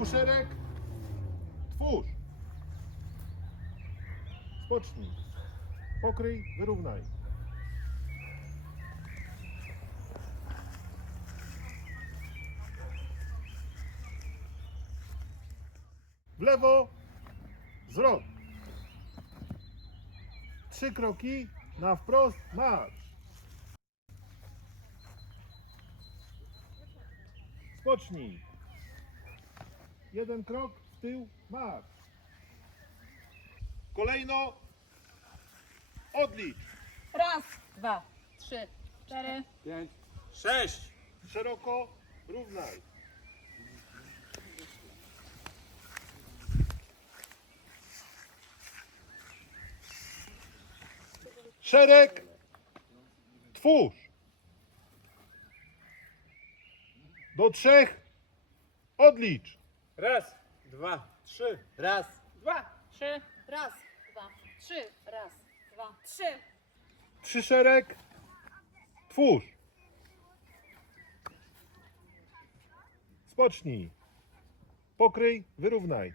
Dwuszereg. Twórz. Spocznij. Pokryj, wyrównaj. W lewo. Zwrot. Trzy kroki na wprost marsz. Spocznij. Jeden krok w tył, marsz. Kolejno odlicz. Raz, dwa, trzy, cztery. pięć, sześć. Szeroko równaj. Szereg twórz. Do trzech odlicz. Raz, dwa, trzy. Raz, Dwa, trzy, raz, dwa, trzy, raz, dwa, trzy. Trzy szereg twórz. Spocznij. Pokryj, wyrównaj.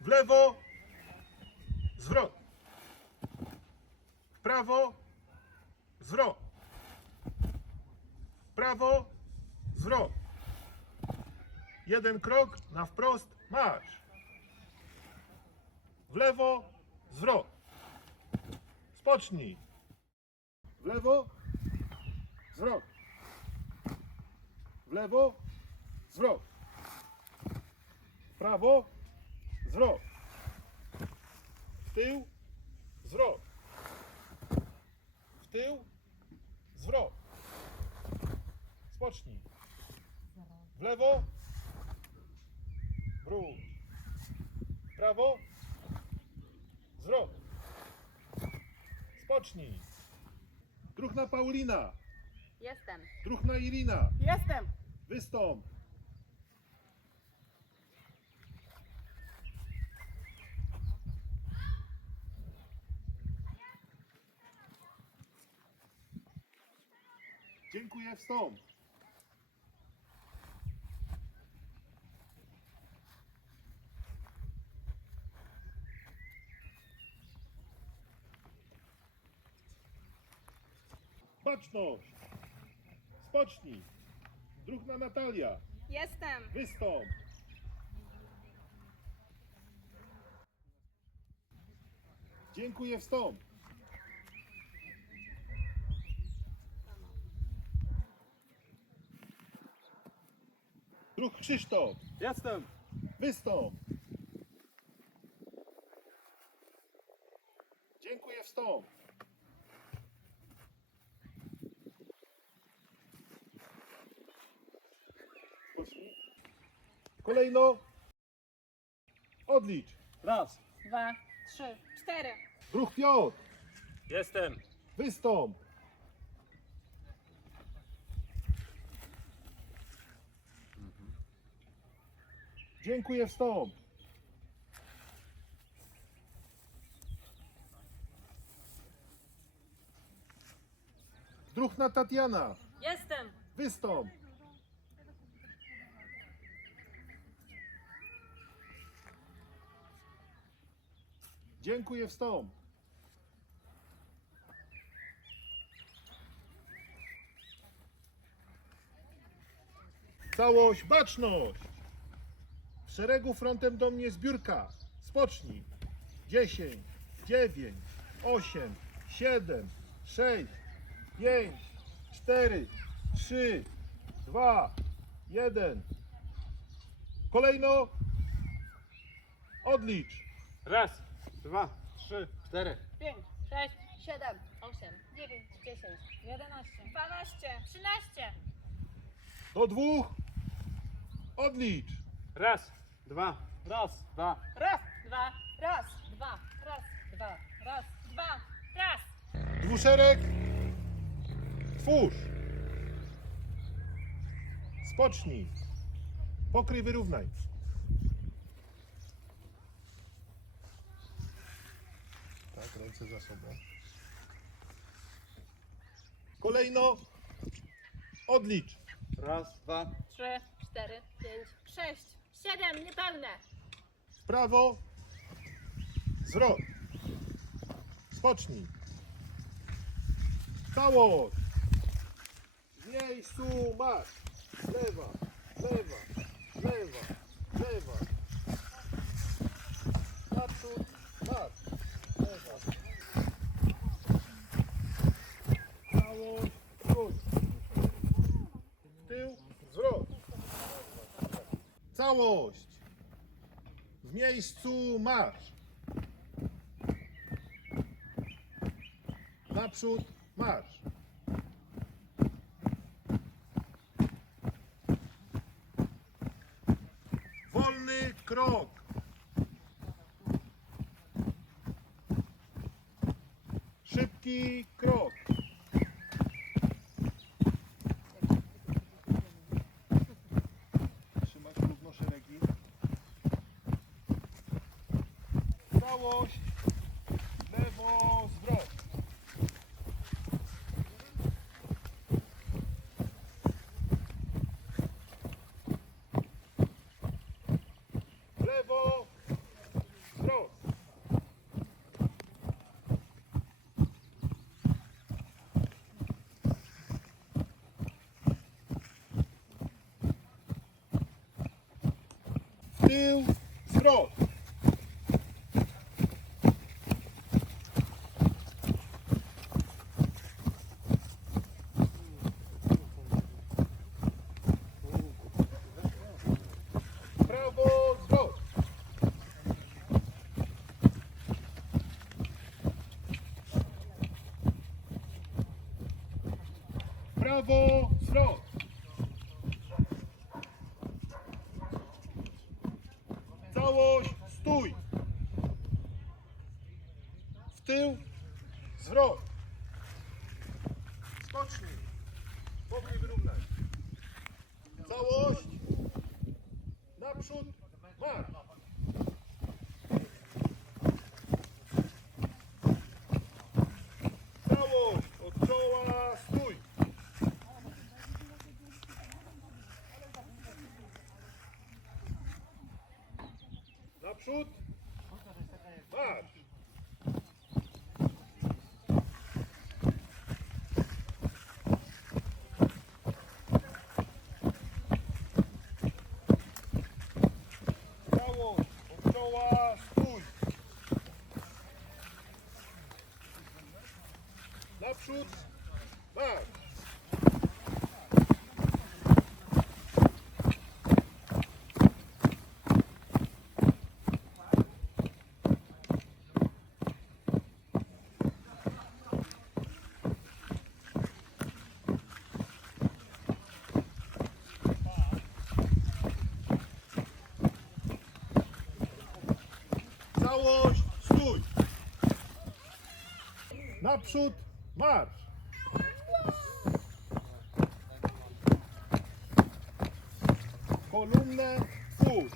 W lewo zwrot. W prawo zwrot. Prawo zwrot. Jeden krok na wprost marsz. W lewo zwrot. Spocznij. W lewo zwrot. W lewo zwrot. W prawo zwrot. W tył zwrot. W tył zwrot. Spocznij. W lewo wróć. W prawo zwrot. Spocznij. Druhna Paulina. Jestem. Druhna Irina. Jestem. Wystąp. Dziękuję, wstąp. Baczność. Spocznij. Druhna Natalia. Jestem. Wystąp. Dziękuję, wstąp. Druh Krzysztof. Jestem. Wystąp. Dziękuję, wstąp. Kolejno odlicz. Raz. Dwa, trzy, cztery. Druh Piotr. Jestem. Wystąp. Dziękuję, wstąp. Druhna Tatiana. Jestem. Wystąp. Dziękuję, wstąp. Całość, baczność. W szeregu frontem do mnie zbiórka. Spocznij. 10, 9, 8, 7, 6, 5, 4, 3, 2, 1. Kolejno odlicz. Raz, dwa, trzy, cztery. Pięć, sześć, siedem, osiem, dziewięć, dziesięć, jedenaście, dwanaście, trzynaście. Do dwóch odlicz. Raz, dwa, raz, dwa. Raz, dwa, raz, dwa, raz, dwa, raz, dwa, raz. Dwuszereg. Twórz. Spocznij. Pokryj, wyrównaj. Za sobą. Kolejno odlicz. Raz, dwa, Trzy, cztery, pięć, sześć, siedem, niepełne. W prawo. Zwrot. Spocznij. Całość. W miejscu masz. Lewa, lewa, lewa, lewa. Naprzód, masz. Lewa. Całość, wróć. W tył, zwrot. Całość. W miejscu marsz. Naprzód marsz. Wolny krok. Szybki krok. Trzymać równo szeregi. Całość. Lewo, zwrot. Lewo, zwrot. W tył, zwrot. Prawo, zwrot. Prawo, zwrot. Całość, stój. W tył, zwrot. Skocznij. Pokój wyrównaj. Całość. Naprzód, marsz. Całość, od czoła, stój. Naprzód, marsz. Całość, od czoła, stój. Naprzód, marsz. Całość, stój. Naprzód, marsz. Kolumnę, pusz.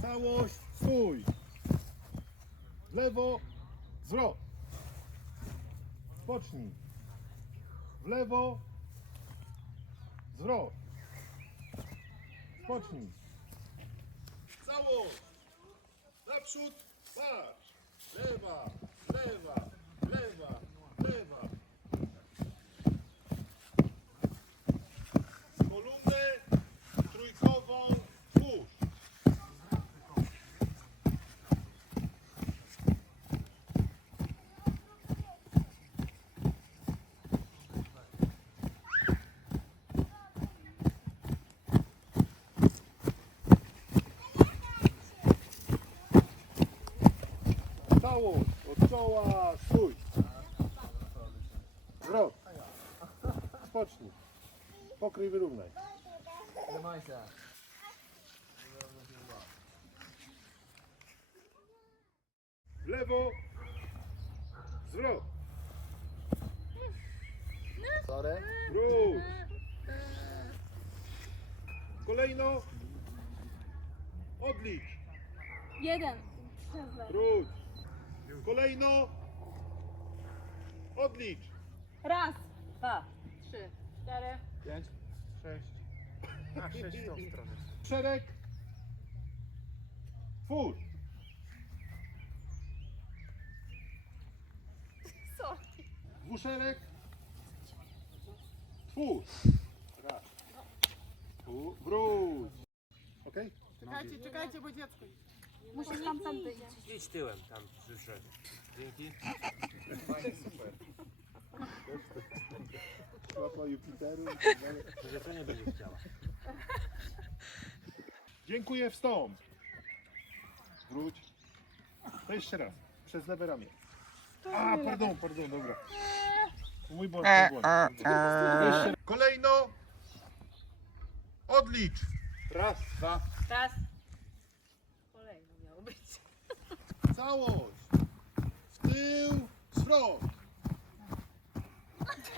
Całość, stój. W lewo, zwrot. Spocznij. W lewo, zwrot. Spocznij. Całość. Naprzód, marsz. Lewa, lewa, lewa, lewa. Kolumnę trójkową twórz. Całość, od czoła, stój. Zwrot. Spocznij. Pokryj, wyrównaj. W lewo. Zwrot. Sorry. Wróć. Kolejno. Odlicz. Jeden. Wróć. Kolejno. Odlicz. Raz, dwa, trzy, cztery, Pięć. Sześć. A, sześć w tą stronę. Szereg. Twórz. Co? Dwuszereg. Twórz. Raz. Tu. Wróć. Okej? Czekajcie, czekajcie, bo dziecko. Musisz tam tam wyjść. Idź tyłem tam przyszedł. Dzięki. Światła Jupiteru. I tak dalej. Że to nie będzie chciała. Dziękuję, wstąp. Wróć. To jeszcze raz. Przez lewe ramię. A, pardon, pardon, dobra. Mój błąd, mój błąd. Jeszcze- Kolejno. Odlicz. Raz, dwa. Raz. Kolejno miało być. Całość. W tył. Zwrot.